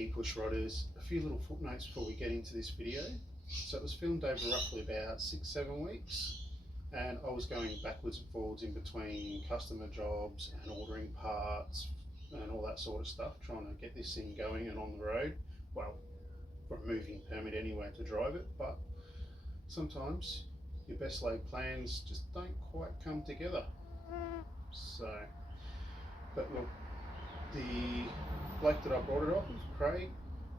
Hey push rodders, a few little footnotes before we get into this video. So it was filmed over roughly about 6-7 weeks, and I was going backwards and forwards in between customer jobs and ordering parts and all that sort of stuff, trying to get this thing going and on the road. Well, for a moving permit anyway to drive it, but sometimes your best laid plans just don't quite come together. So, but look, the bloke that I brought it off was Craig.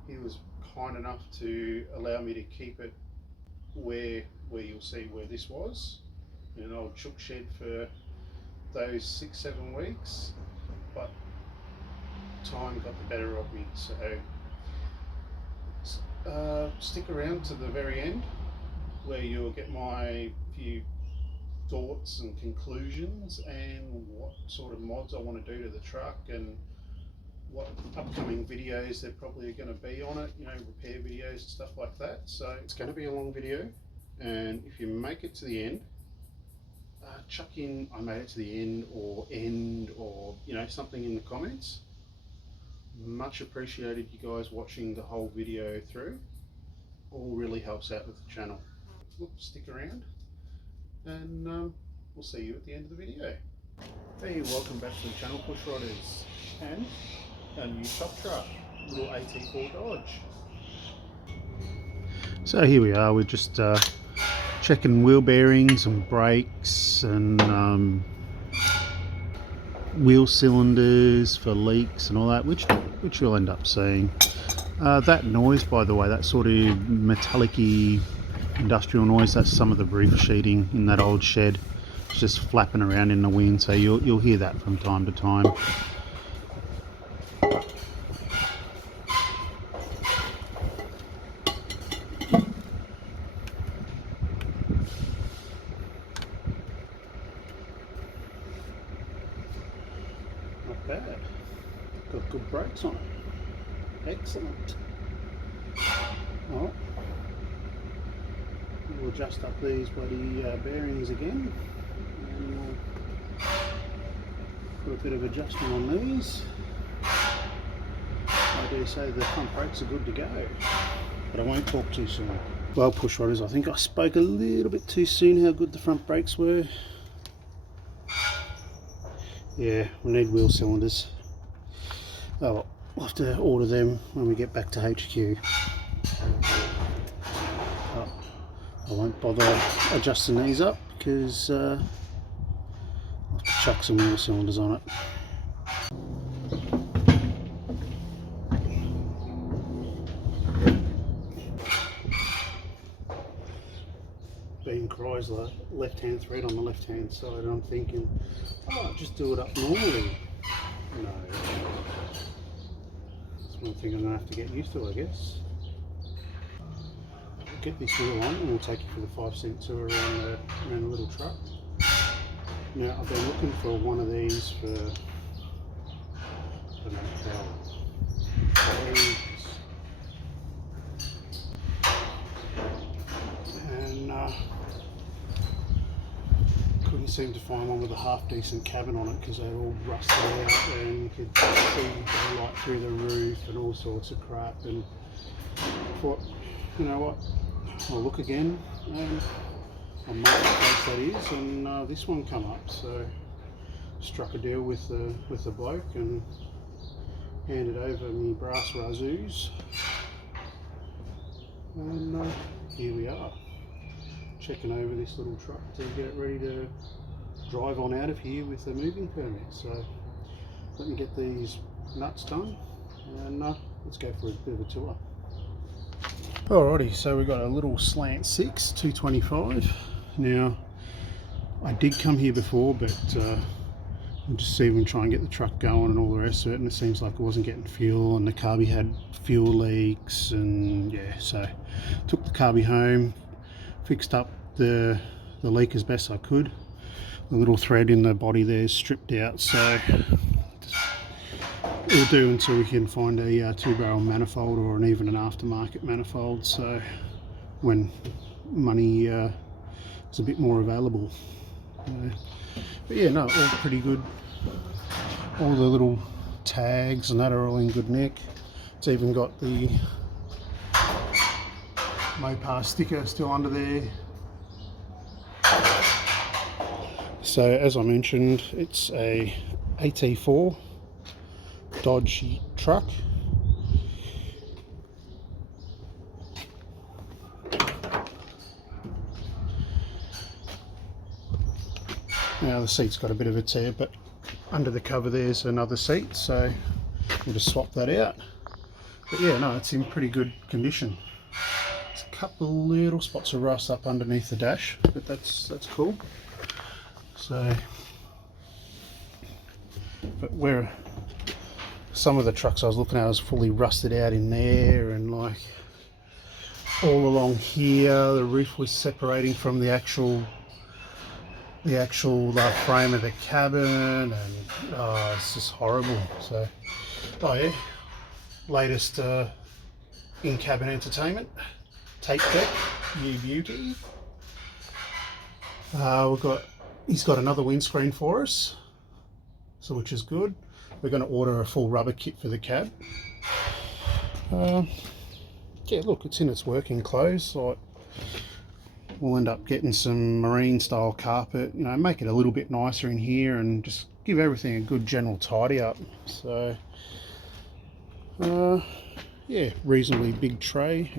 He was kind enough to allow me to keep it where you'll see where this was, in an old chook shed for those 6-7 weeks, but time got the better of me. So stick around to the very end where you'll get my few thoughts and conclusions and what sort of mods I want to do to the truck and what upcoming videos there probably are going to be on it, you know, repair videos and stuff like that. So it's going to be a long video, and if you make it to the end, chuck in I made it to the end or you know, something in the comments. Much appreciated you guys watching the whole video through. All really helps out with the channel. Look, stick around and we'll see you at the end of the video. Hey, welcome back to the channel, Push Rodders, and a new top truck, little at4 Dodge. So here we are, we're just checking wheel bearings and brakes and wheel cylinders for leaks and all that, which you'll end up seeing. That noise, by the way, that sort of metallic-y industrial noise, that's some of the roof sheeting in that old shed. It's just flapping around in the wind, so you'll hear that from time to time. Not bad. Got good brakes on it. Excellent. Well, we'll adjust up these bloody bearings again, and we'll put a bit of adjustment on these. I dare say the front brakes are good to go, but I won't talk too soon. Well, push rodders, I think I spoke a little bit too soon how good the front brakes were. Yeah, we need wheel cylinders. Oh, we'll have to order them when we get back to HQ. I won't bother adjusting these up because I'll have to chuck some wheel cylinders on it. Being Chrysler, left-hand thread on the left-hand side, I'm thinking, oh, I'll just do it up normally. No. That's one thing I'm going to have to get used to, I guess. Get this wheel on and we'll take you for the 5-cent tour around the little truck. Now, I've been looking for one of these for, I don't know how, days. And couldn't seem to find one with a half decent cabin on it because they're all rusted out and you could see the light through the roof and all sorts of crap. And I thought, you know what, I'll look again on Marketplace, that is, and this one come up, so struck a deal with the bloke and handed over me brass razzoos, and here we are, checking over this little truck to get it ready to drive on out of here with a moving permit. So let me get these nuts done and let's go for a bit of a tour. Alrighty, so we've got a little slant 6 225. Now, I did come here before, but I'll just see if we can try and get the truck going and all the rest of it, and it seems like it wasn't getting fuel and the carby had fuel leaks, and yeah, so took the carby home, fixed up the leak as best I could. The little thread in the body there is stripped out, so it'll do until we can find a 2-barrel manifold or even an aftermarket manifold, so when money is a bit more available. But yeah, no, all pretty good. All the little tags and that are all in good nick. It's even got the Mopar sticker still under there. So as I mentioned, it's a at4 Dodge truck. Now the seat's got a bit of a tear, but under the cover there's another seat, so we'll just swap that out. But yeah, no, it's in pretty good condition. There's a couple little spots of rust up underneath the dash, but that's cool. So, but where some of the trucks I was looking at was fully rusted out in there, and like all along here the roof was separating from the actual frame of the cabin, and it's just horrible. So, oh yeah, latest in-cabin entertainment, tape deck, new beauty. He's got another windscreen for us, so which is good. We're going to order a full rubber kit for the cab. Yeah, look, it's in its working clothes. Like, we'll end up getting some marine style carpet, you know, make it a little bit nicer in here and just give everything a good general tidy up. So yeah, reasonably big tray.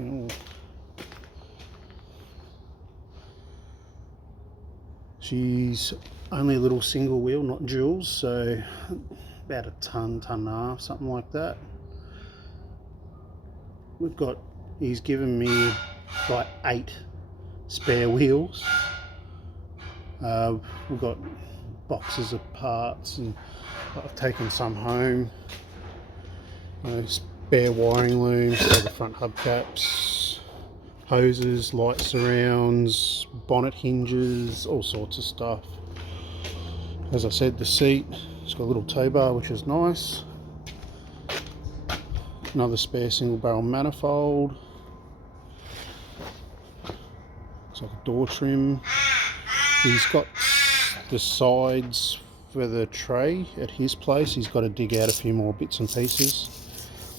She's only a little single wheel, not duals, so about a ton and a half, something like that. He's given me like 8 spare wheels. We've got boxes of parts, and I've taken some home. Spare wiring looms for the front hubcaps, hoses, light surrounds, bonnet hinges, all sorts of stuff. As I said, the seat, it's got a little tow bar, which is nice. Another spare single barrel manifold. It's like a door trim. He's got the sides for the tray at his place. He's got to dig out a few more bits and pieces.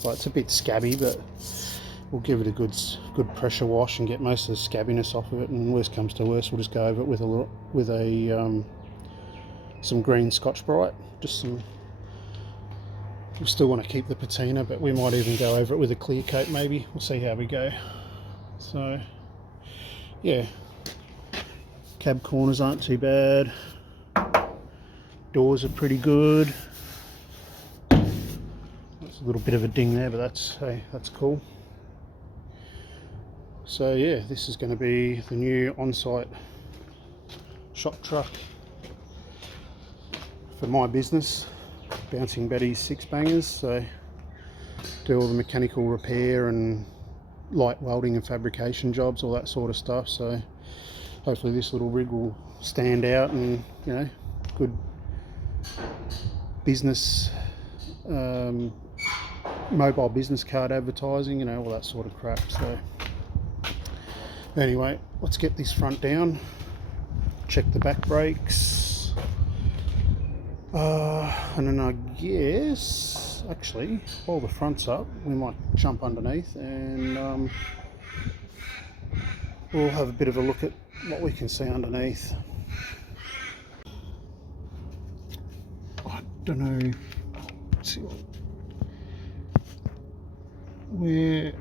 Well, it's a bit scabby, but we'll give it a good pressure wash and get most of the scabbiness off of it. And worst comes to worst, we'll just go over it with some green Scotch-Brite. Just some. We still want to keep the patina, but we might even go over it with a clear coat maybe. We'll see how we go. So yeah, cab corners aren't too bad. Doors are pretty good. There's a little bit of a ding there, but that's cool. So yeah, this is going to be the new on-site shop truck for my business, Bouncing Betty's Six Bangers. So do all the mechanical repair and light welding and fabrication jobs, all that sort of stuff. So hopefully this little rig will stand out, and you know, good business, mobile business card advertising, you know, all that sort of crap. So anyway, let's get this front down, check the back brakes, and then I guess actually while the front's up we might jump underneath and we'll have a bit of a look at what we can see underneath. I don't know, let's see where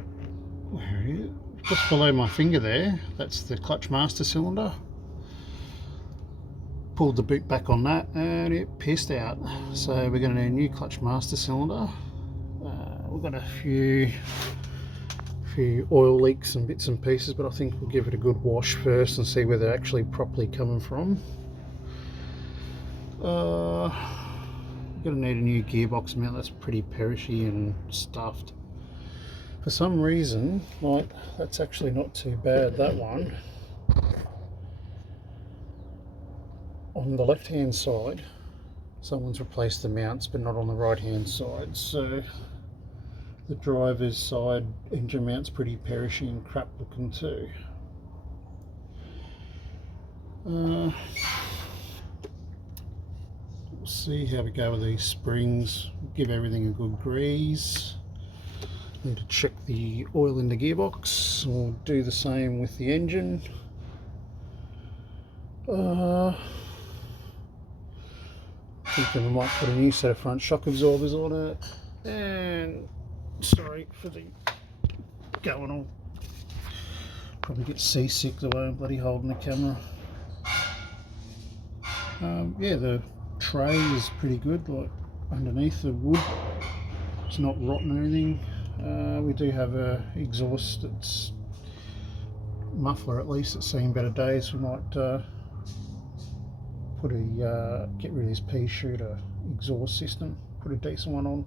is it? Just below my finger there, that's the clutch master cylinder. Pulled the boot back on that and it pissed out, so we're going to need a new clutch master cylinder. We've got a few oil leaks and bits and pieces, but I think we'll give it a good wash first and see where they're actually properly coming from. We're going to need a new gearbox mount. That's pretty perishy and stuffed. For some reason, like, that's actually not too bad, that one. On the left hand side, someone's replaced the mounts, but not on the right hand side. So the driver's side engine mount's pretty perishy and crap looking too. We'll see how we go with these springs. Give everything a good grease. Need to check the oil in the gearbox. We'll do the same with the engine. I think I might put a new set of front shock absorbers on it. And sorry for the going on. Probably get seasick the way I'm bloody holding the camera. Yeah, the tray is pretty good, like underneath the wood. It's not rotten or anything. We do have a exhaust that's muffler, at least it's seen better days. We might put a get rid of this pea shooter exhaust system, put a decent one on.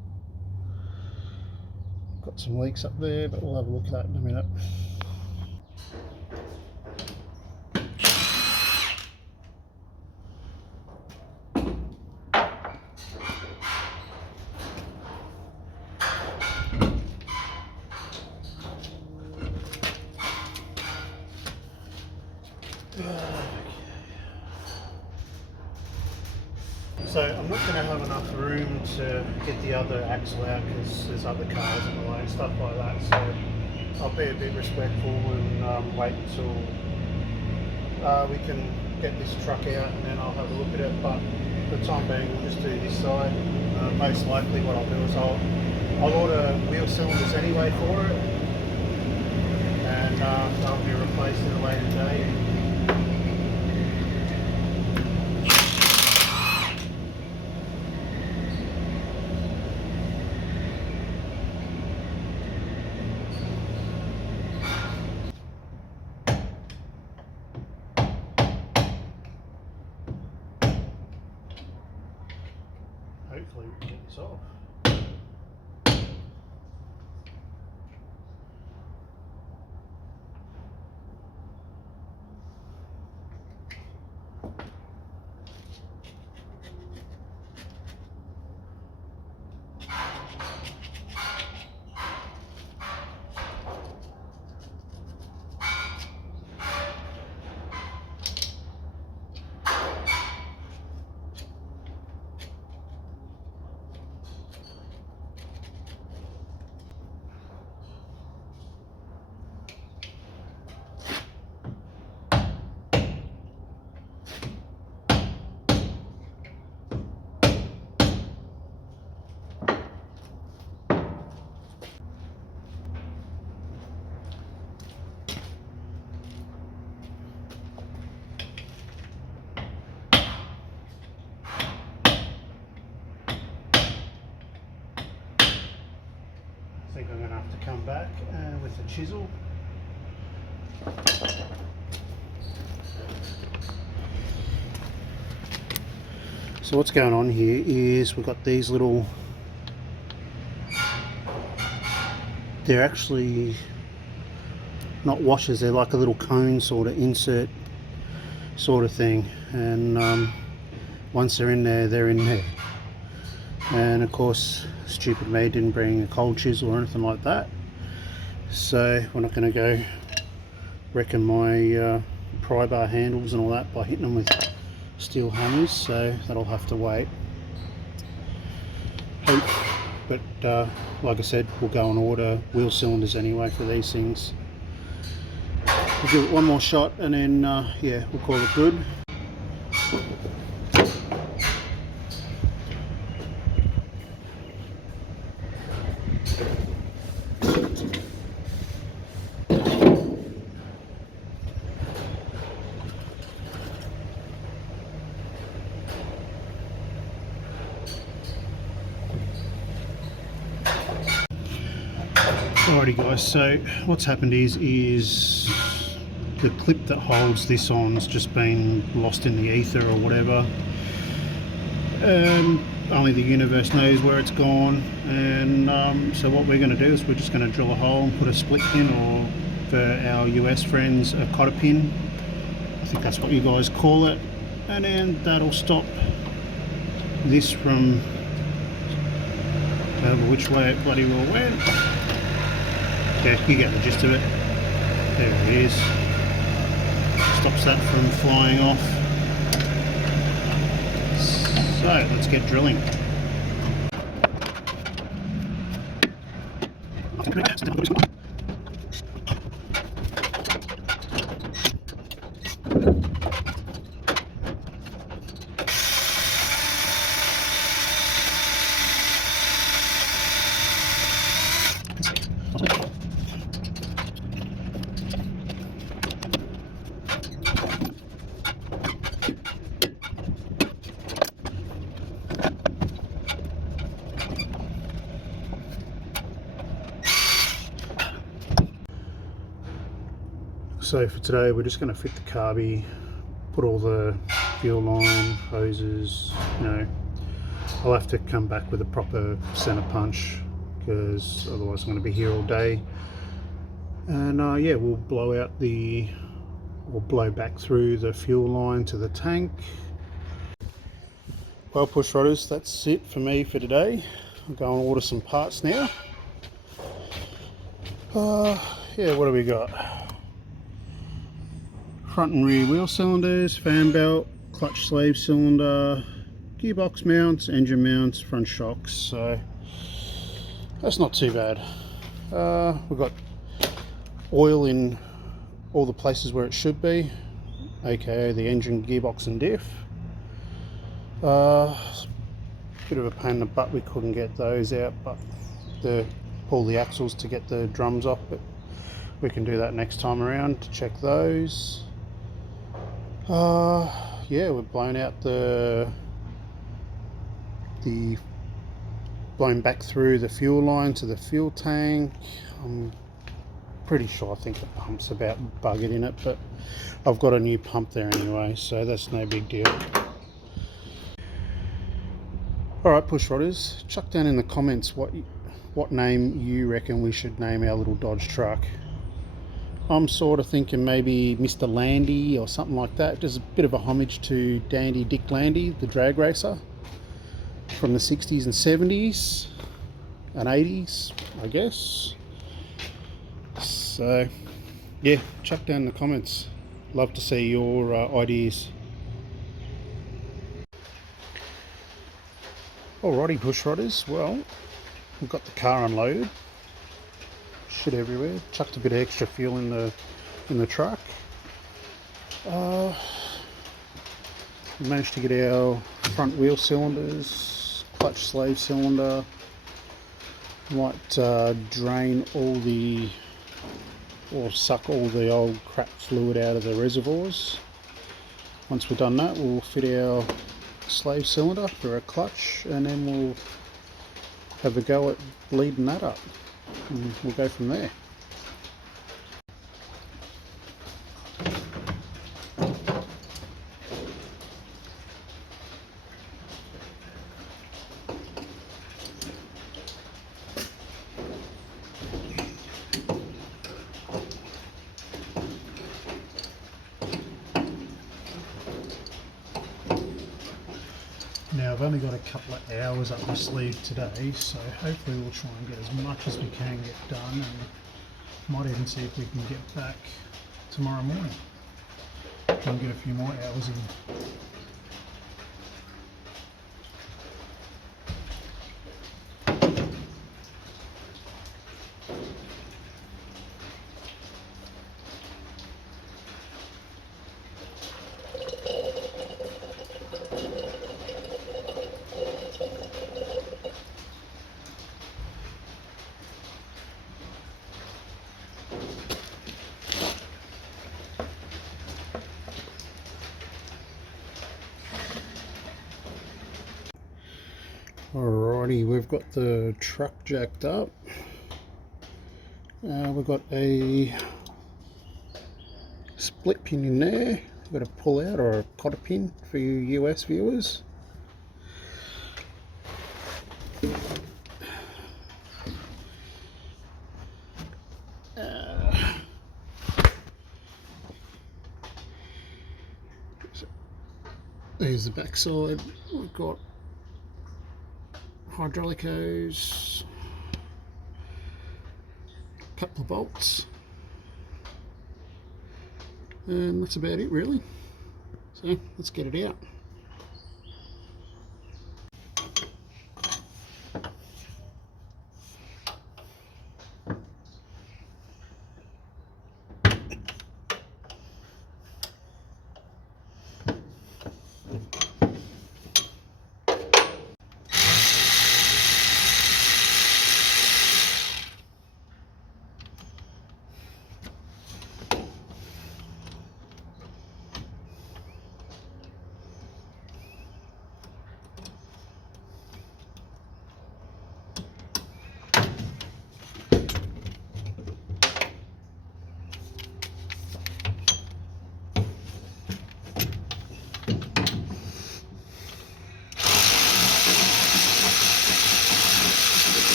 Got some leaks up there, but we'll have a look at that in a minute. So I'm not going to have enough room to get the other axle out because there's other cars in the way and stuff like that, so I'll be a bit respectful and wait until we can get this truck out, and then I'll have a look at it. But for the time being, we'll just do this side. Most likely what I'll do is I'll order wheel cylinders anyway for it, and they'll be replaced at a later date. Hopefully we can get this off. I think I'm going to have to come back with a chisel. So what's going on here is we've got these little, they're actually not washers, they're like a little cone sort of insert sort of thing, and once they're in there, they're in there. And of course, stupid me didn't bring a cold chisel or anything like that, so we're not going to go wrecking my pry bar handles and all that by hitting them with steel hammers, so that'll have to wait. But like I said, we'll go and order wheel cylinders anyway for these things. We'll give it one more shot and then yeah, we'll call it good. Alrighty guys, so what's happened is the clip that holds this on's just been lost in the ether or whatever. Only the universe knows where it's gone, and so what we're going to do is we're just going to drill a hole and put a split pin, or for our US friends, a cotter pin. I think that's what you guys call it, and then that'll stop this from however which way it bloody well went. Yeah, you get the gist of it. There it is. Stops that from flying off. So let's get drilling. So for today we're just going to fit the carby, put all the fuel line, hoses, you know. I'll have to come back with a proper center punch because otherwise I'm going to be here all day. And yeah, we'll blow back through the fuel line to the tank. Well, push rodders, that's it for me for today. I'll go and order some parts now. Yeah, what do we got? Front and rear wheel cylinders, fan belt, clutch sleeve cylinder, gearbox mounts, engine mounts, front shocks, so that's not too bad. We've got oil in all the places where it should be, aka the engine, gearbox and diff. Bit of a pain in the butt, we couldn't get those out, but pull the axles to get the drums off, but we can do that next time around to check those. Yeah, we've blown out blown back through the fuel line to the fuel tank. I'm pretty sure, I think the pump's about buggered in it, but I've got a new pump there anyway, so that's no big deal. Alright, push rodders, chuck down in the comments what name you reckon we should name our little Dodge truck. I'm sort of thinking maybe Mr. Landy or something like that. Just a bit of a homage to Dandy Dick Landy, the drag racer from the 60s and 70s and 80s, I guess. So yeah, chuck down in the comments. Love to see your ideas. Alrighty, push rodders, well, we've got the car unloaded. Shit everywhere. Chucked a bit of extra fuel in the truck. We managed to get our front wheel cylinders, clutch sleeve cylinder. Might drain all or suck all the old crap fluid out of the reservoirs. Once we've done that, we'll fit our slave cylinder for a clutch, and then we'll have a go at bleeding that up. And we'll go from there. Now I've only got a couple of hours up my sleeve today, so hopefully we'll try and get as much as we can get done, and might even see if we can get back tomorrow morning and get a few more hours in. Alrighty, we've got the truck jacked up. We've got a split pin in there. We've got a pull out or a cotter pin for you US viewers. There's the back side. We've got hydraulic hose, couple of bolts, and that's about it really. So let's get it out.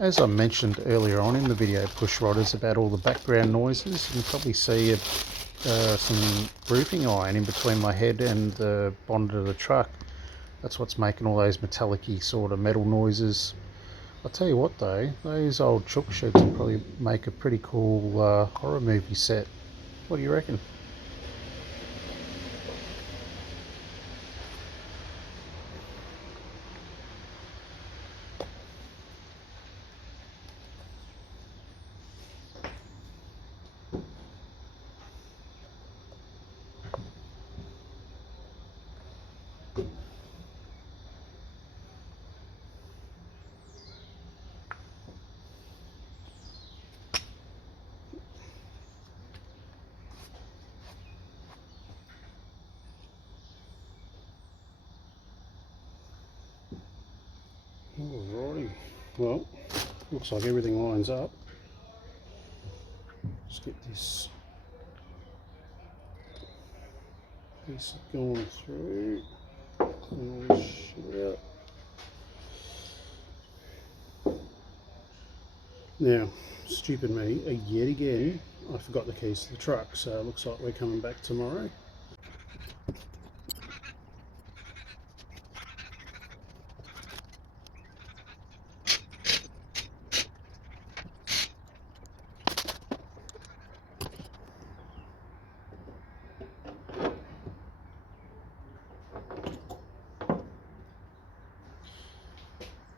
As I mentioned earlier on in the video, push rodders, about all the background noises, you can probably see some roofing iron in between my head and the bonnet of the truck. That's what's making all those metallic-y sort of metal noises. I'll tell you what though, those old chook sheds will probably make a pretty cool horror movie set. What do you reckon? Alrighty, well, looks like everything lines up. Let's get this piece going through. Clean all this shit out. Now, stupid me, yet again, I forgot the keys to the truck, so it looks like we're coming back tomorrow.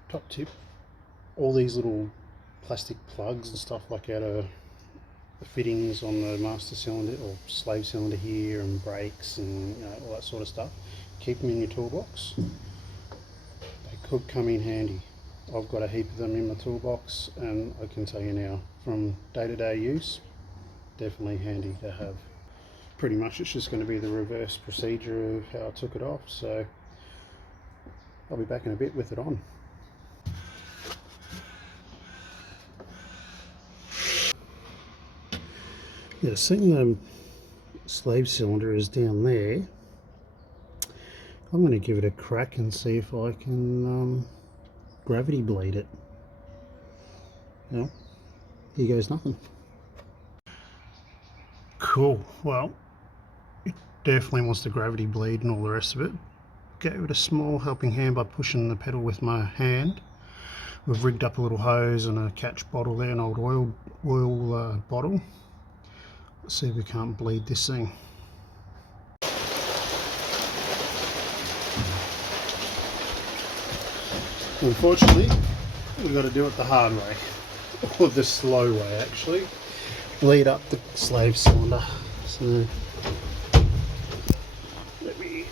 Top tip, all these little plastic plugs and stuff like out of the fittings on the master cylinder or slave cylinder here, and brakes and all that sort of stuff, keep them in your toolbox. They could come in handy. I've got a heap of them in my toolbox, and I can tell you now, from day-to-day use, definitely handy to have. Pretty much it's just going to be the reverse procedure of how I took it off, so I'll be back in a bit with it on. Yeah, seeing the slave cylinder is down there, I'm going to give it a crack and see if I can gravity bleed it. Well, here goes nothing. Cool, well, it definitely wants to gravity bleed and all the rest of it. Gave it a small helping hand by pushing the pedal with my hand. We've rigged up a little hose and a catch bottle there, an old oil bottle. Let's see if we can't bleed this thing. Unfortunately, we've got to do it the hard way, or the slow way actually. Bleed up the slave cylinder. So let me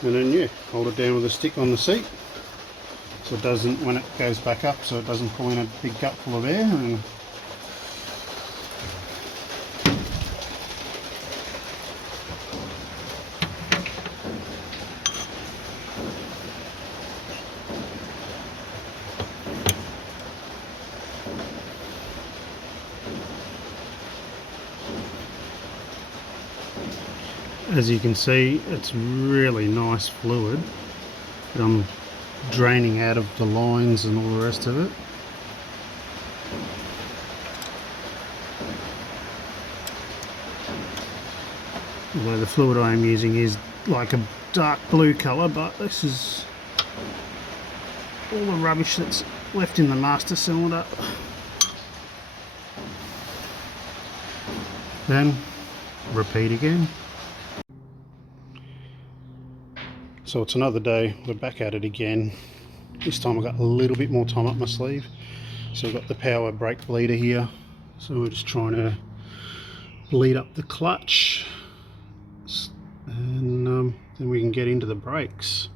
and then yeah, hold it down with a stick on the seat so it doesn't, when it goes back up, so it doesn't pull in a big gut full of air. And as you can see, it's really nice fluid that I'm draining out of the lines and all the rest of it. Although the fluid I am using is like a dark blue colour, but this is all the rubbish that's left in the master cylinder. Then repeat again. So it's another day, we're back at it again. This time I've got a little bit more time up my sleeve. So we've got the power brake bleeder here. So we're just trying to bleed up the clutch. And then we can get into the brakes.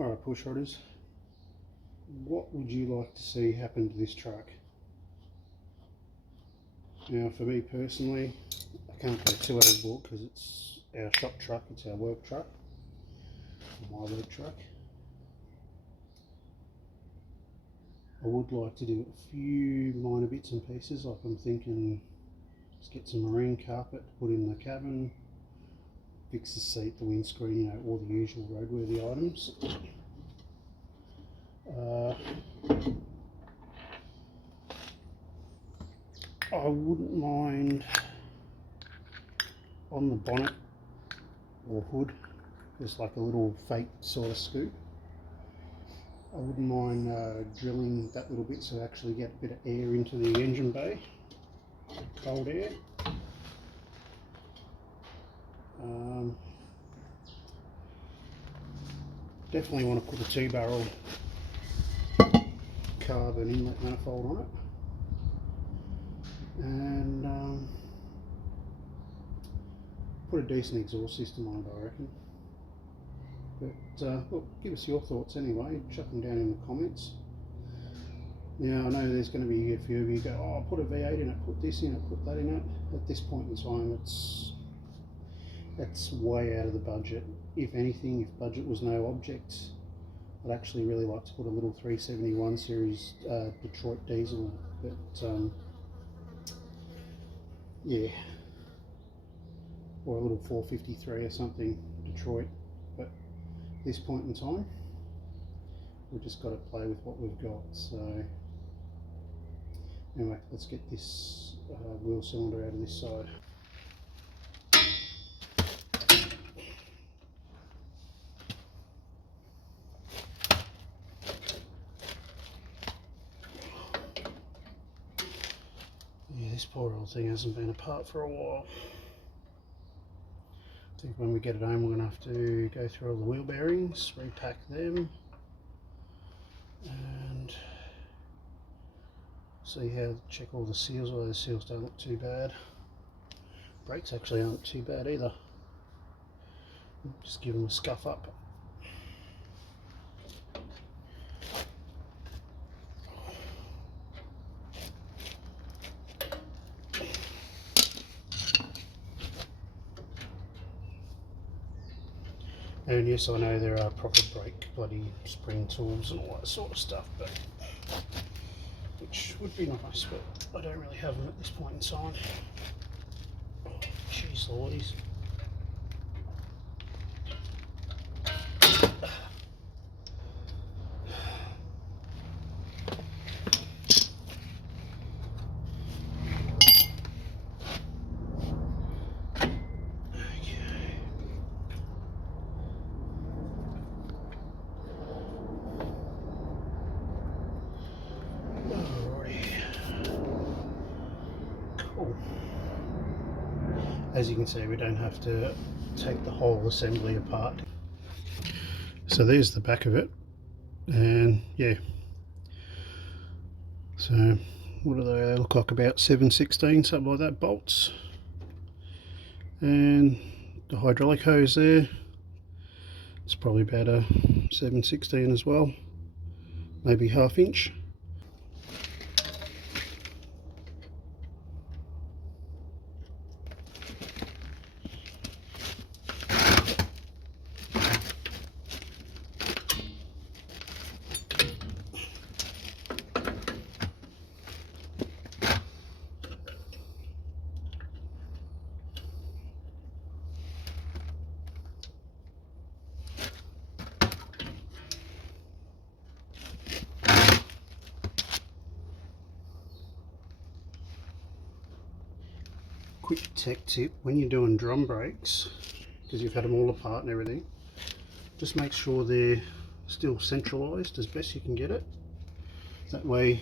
Alright, push rodders, what would you like to see happen to this truck? Now for me personally, I can't go too overboard because it's our shop truck, it's our work truck, my work truck. I would like to do a few minor bits and pieces, like I'm thinking just get some marine carpet to put in the cabin, fix the seat, the windscreen, you know, all the usual roadworthy items. I wouldn't mind on the bonnet or hood, there's like a little fake sort of scoop. I wouldn't mind drilling that little bit so I actually get a bit of air into the engine bay, cold air. Definitely want to put a 2-barrel carbon inlet manifold on it, and put a decent exhaust system on it, I reckon. But look, give us your thoughts anyway, chuck them down in the comments. Now I know there's going to be a few of you go, oh, put a V8 in it, put this in it, put that in it. At this point in time, that's way out of the budget. If anything, if budget was no object, I'd actually really like to put a little 371 series Detroit diesel, but yeah, or a little 453 or something Detroit. But at this point in time, we've just got to play with what we've got. So anyway, let's get this wheel cylinder out of this side. Yeah, this poor old thing hasn't been apart for a while. I think when we get it home we're going to have to go through all the wheel bearings, repack them, and see how, check all the seals, although the seals don't look too bad. Brakes actually aren't too bad either. Just give them a scuff up. And yes, I know there are proper brake bloody spring tools and all that sort of stuff, but which would be nice, but I don't really have them at this point in time. Oh, jeez Louise. As you can see, we don't have to take the whole assembly apart. So there's the back of it, and yeah, so what do they look like, about 7/16, something like that, bolts, and the hydraulic hose there, it's probably about a 7/16 as well, maybe 1/2 inch. Quick tech tip, when you're doing drum brakes, because you've had them all apart and everything, just make sure they're still centralised as best you can get it. That way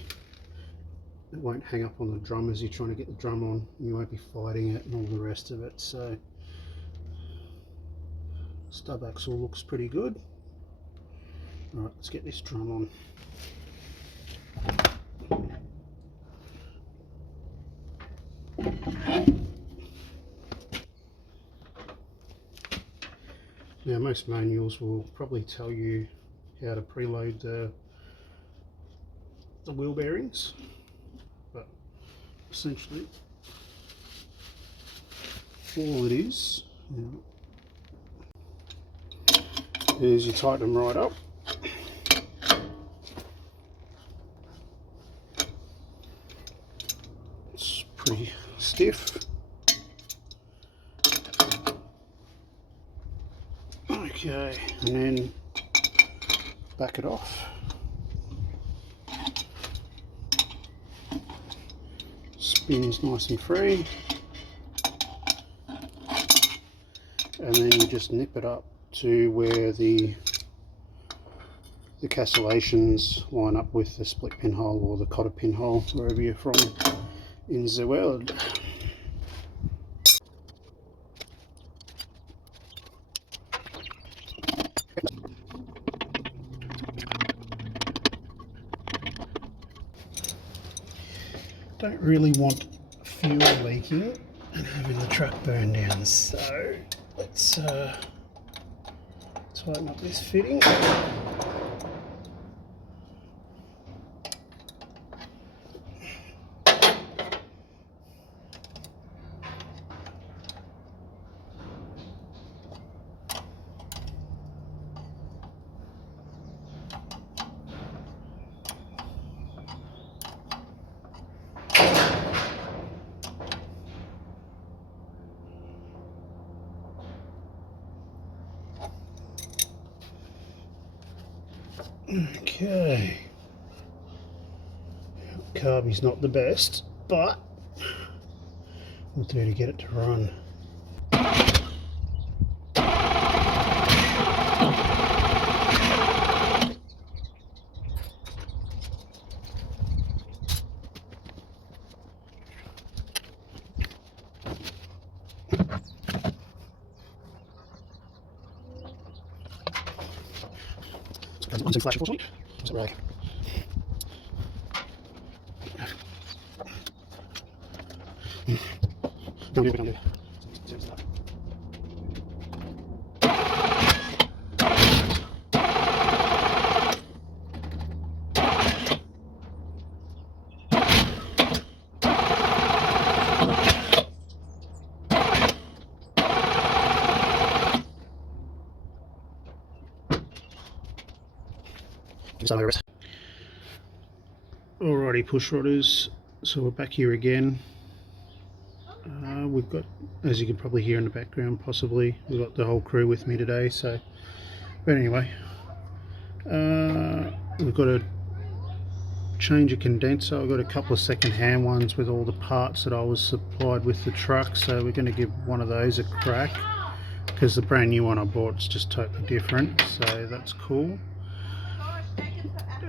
it won't hang up on the drum as you're trying to get the drum on, and you won't be fighting it and all the rest of it. So stub axle looks pretty good. Alright, let's get this drum on. Now most manuals will probably tell you how to preload the wheel bearings, but essentially all it is you tighten them right up. It's pretty stiff. Okay, and then back it off. Spins nice and free, and then you just nip it up to where the castellations line up with the split pinhole or the cotter pinhole, wherever you're from in the world. Don't really want fuel leaking and having the truck burn down, so let's tighten up this fitting. Okay, carby's not the best, but we'll do to get it to run. One flash, unfortunately. What's it right? Don't do it, don't do it. Alrighty, push rodders, so we're back here again. We've got, as you can probably hear in the background possibly, we've got the whole crew with me today, so, but anyway, we've got to change a condenser. I've got a couple of second-hand ones with all the parts that I was supplied with the truck, so we're going to give one of those a crack, because the brand new one I bought is just totally different, so that's cool.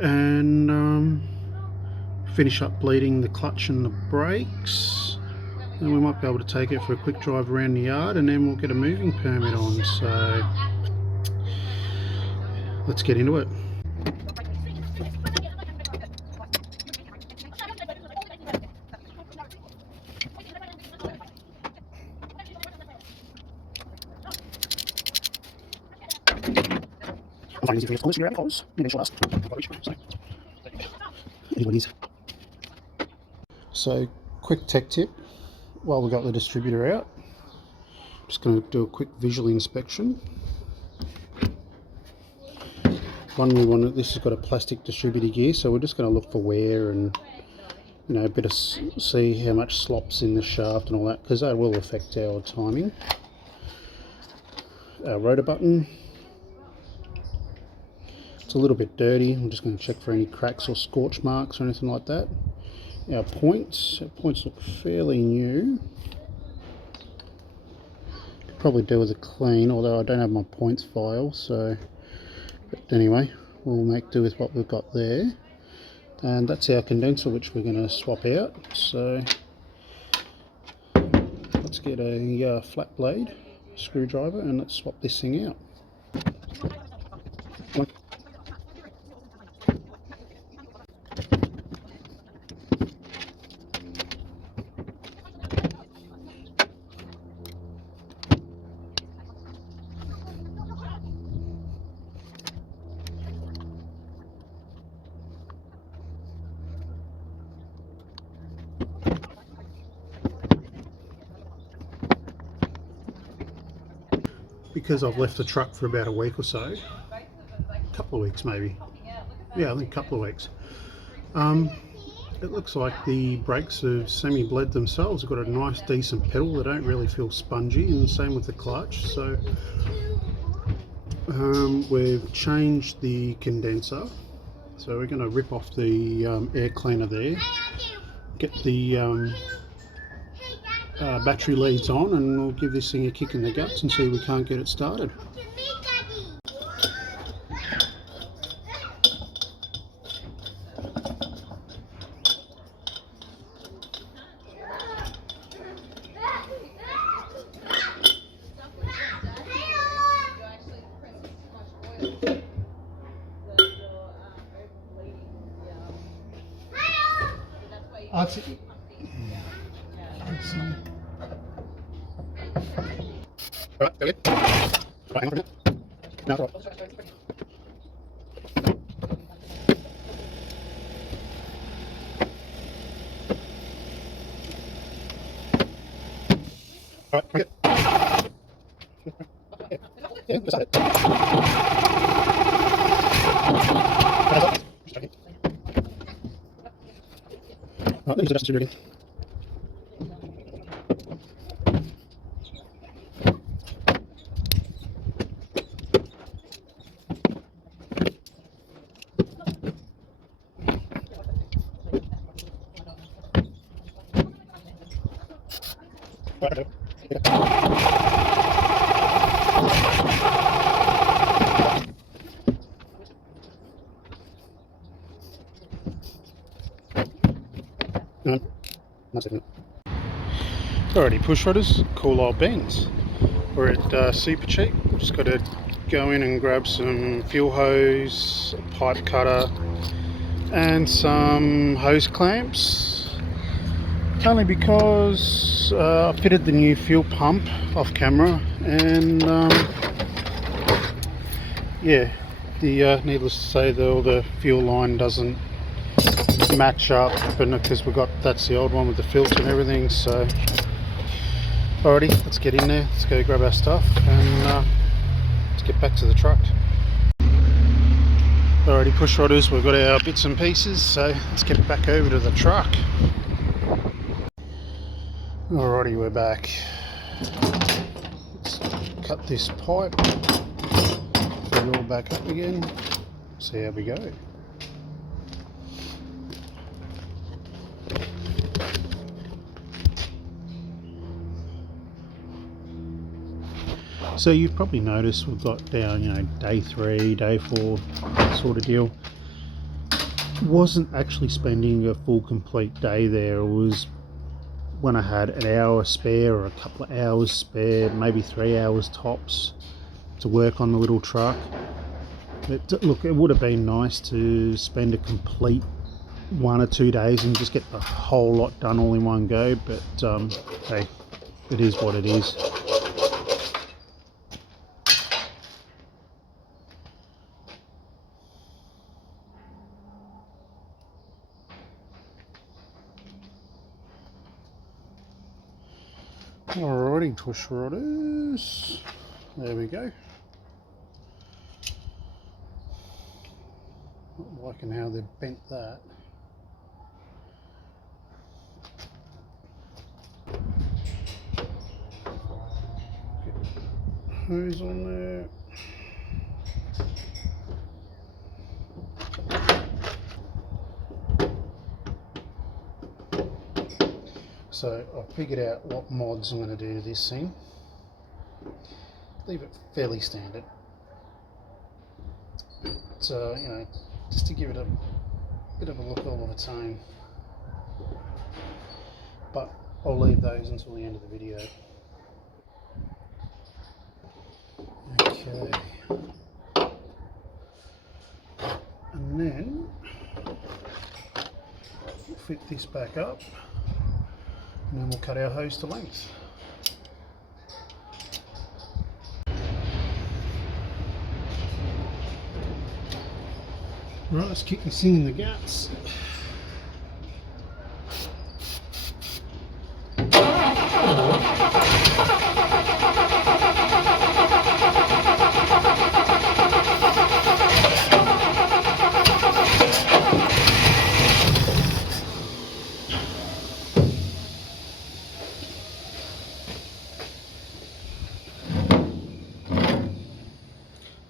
And finish up bleeding the clutch and the brakes, and we might be able to take it for a quick drive around the yard, and then we'll get a moving permit on, so let's get into it. I'm finding these videos close, maybe she'll ask. So, quick tech tip while we got the distributor out. Just going to do a quick visual inspection. One, we want, this has got a plastic distributor gear, so we're just going to look for wear and, you know, a bit of see how much slops in the shaft and all that, because that will affect our timing. Our rotor button, it's a little bit dirty. I'm just going to check for any cracks or scorch marks or anything like that. Our points look fairly new. Could probably do with a clean, although I don't have my points file, so, but anyway, we'll make do with what we've got there. And that's our condenser, which we're going to swap out. So let's get a flat blade screwdriver and let's swap this thing out. because I've left the truck for about a week or so, a couple of weeks maybe, yeah, I think a couple of weeks. It looks like the brakes have semi-bled themselves. They've got a nice decent pedal, they don't really feel spongy, and same with the clutch. So we've changed the condenser, so we're going to rip off the air cleaner there, get the battery leads on, and we'll give this thing a kick in the guts and see if we can't get it started. Right, go ahead. Right, hang on for a minute. No, it's all right. All right, good. Yeah, just start it. Right, let me just adjust the again. Right, okay. Alrighty, push rodders, cool old Benz. We're at Super Cheap. Just got to go in and grab some fuel hose, a pipe cutter, and some hose clamps. Only because I fitted the new fuel pump off camera, and yeah, needless to say, the fuel line doesn't match up, but because that's the old one with the filter and everything. So alrighty, let's get in there, let's go grab our stuff, and let's get back to the truck. Alrighty, push rodders, we've got our bits and pieces, so let's get back over to the truck. Alrighty, we're back. Let's cut this pipe, put it all back up again, see how we go. So you've probably noticed we've got down, day 3, day 4, that sort of deal. Wasn't actually spending a full complete day there. It was when I had an hour spare or a couple of hours spare, maybe 3 hours tops to work on the little truck. But look, it would have been nice to spend a complete 1 or 2 days and just get the whole lot done all in one go, but hey, it is what it is. Alrighty, push rodders, there we go. Not liking how they've bent that. Get hose on there. So I've figured out what mods I'm going to do to this thing. Leave it fairly standard. So, just to give it a bit of a look all of its own. But I'll leave those until the end of the video. Okay. And then we'll fit this back up. And then we'll cut our hose to length. Right, let's kick this thing in the guts.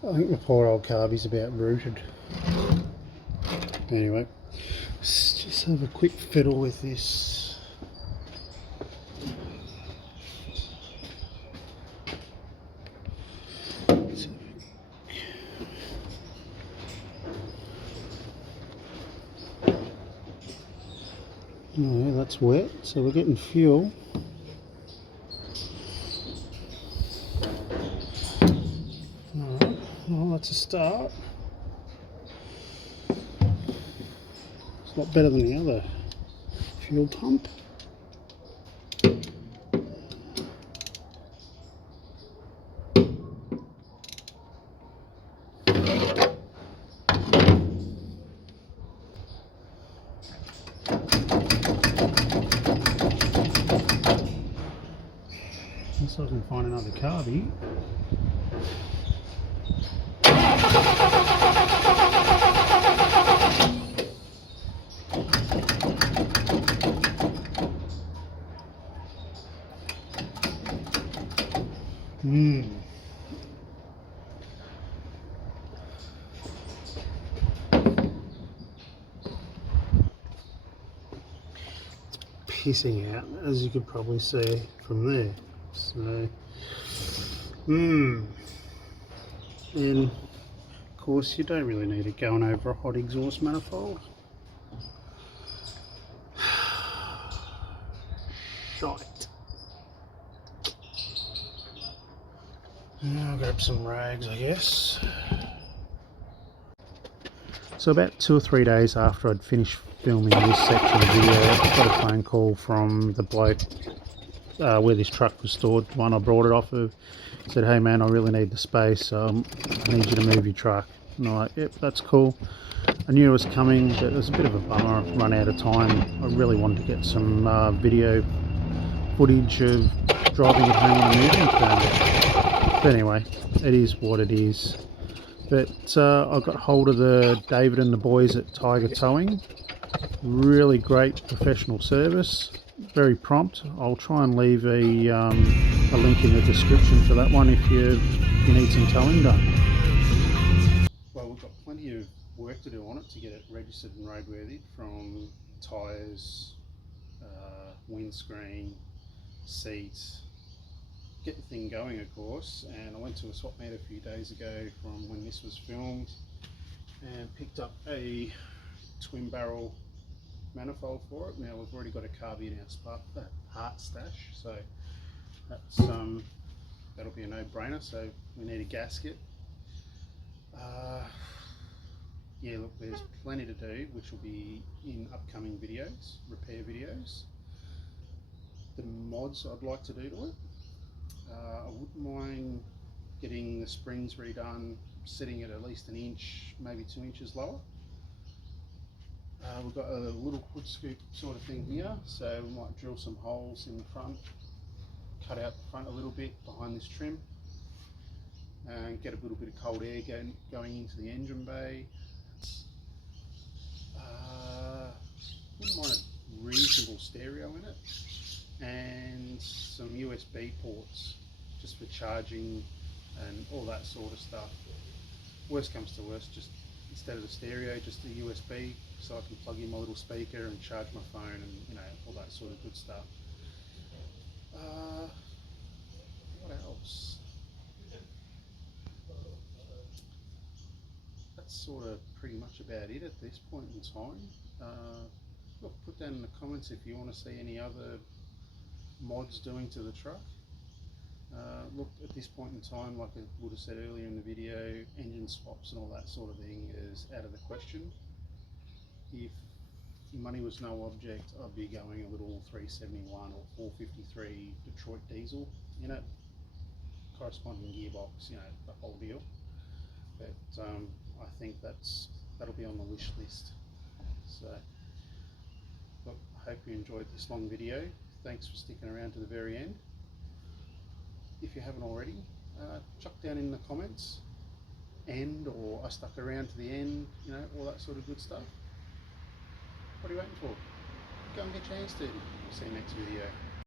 I think the poor old Carby's about rooted. Anyway, let's just have a quick fiddle with this. No, that's wet, so we're getting fuel. Alright, well that's a start. It's a lot better than the other fuel pump. So I can find another Carby. Pissing out, as you could probably see from there. So, and of course you don't really need it going over a hot exhaust manifold. Shite. I'll grab some rags, I guess. So about 2 or 3 days after I'd finished filming this section of the video, I got a phone call from the bloke where this truck was stored, the one I brought it off of. He said, "Hey man, I really need the space, I need you to move your truck." And I'm like, "Yep, that's cool." I knew it was coming, but it was a bit of a bummer. I've run out of time. I really wanted to get some video footage of driving it home on a moving permit. But anyway, it is what it is. But I got hold of David and the boys at Tiger Towing. Really great professional service, very prompt. I'll try and leave a link in the description for that one if you need some towing done. Well, we've got plenty of work to do on it to get it registered and roadworthy, from tyres, windscreen, seats, get the thing going of course. And I went to a swap meet a few days ago from when this was filmed and picked up a twin barrel manifold for it. Now we've already got a Carby in our part stash, so that's that'll be a no-brainer. So we need a gasket. Yeah, look, there's plenty to do, which will be in upcoming videos, repair videos. The mods I'd like to do to it, I wouldn't mind getting the springs redone, setting it at least 1 inch, maybe 2 inches lower. We've got a little hood scoop sort of thing here, so we might drill some holes in the front, cut out the front a little bit behind this trim, and get a little bit of cold air going into the engine bay. Wouldn't mind a reasonable stereo in it, and some USB ports just for charging and all that sort of stuff. Worst comes to worst, just instead of the stereo, just a USB, so I can plug in my little speaker and charge my phone and all that sort of good stuff. What else? That's sort of pretty much about it at this point in time. Look, put down in the comments if you want to see any other mods doing to the truck. Look, at this point in time, like I would have said earlier in the video, engine swaps and all that sort of thing is out of the question. If money was no object, I'd be going a little 371 or 453 Detroit diesel in it, corresponding gearbox, the whole deal. But I think that'll be on the wish list. So look, I hope you enjoyed this long video. Thanks for sticking around to the very end. If you haven't already, chuck down in the comments or I stuck around to the end, all that sort of good stuff. What are you waiting for? Go and get your hands dirty. See you next video.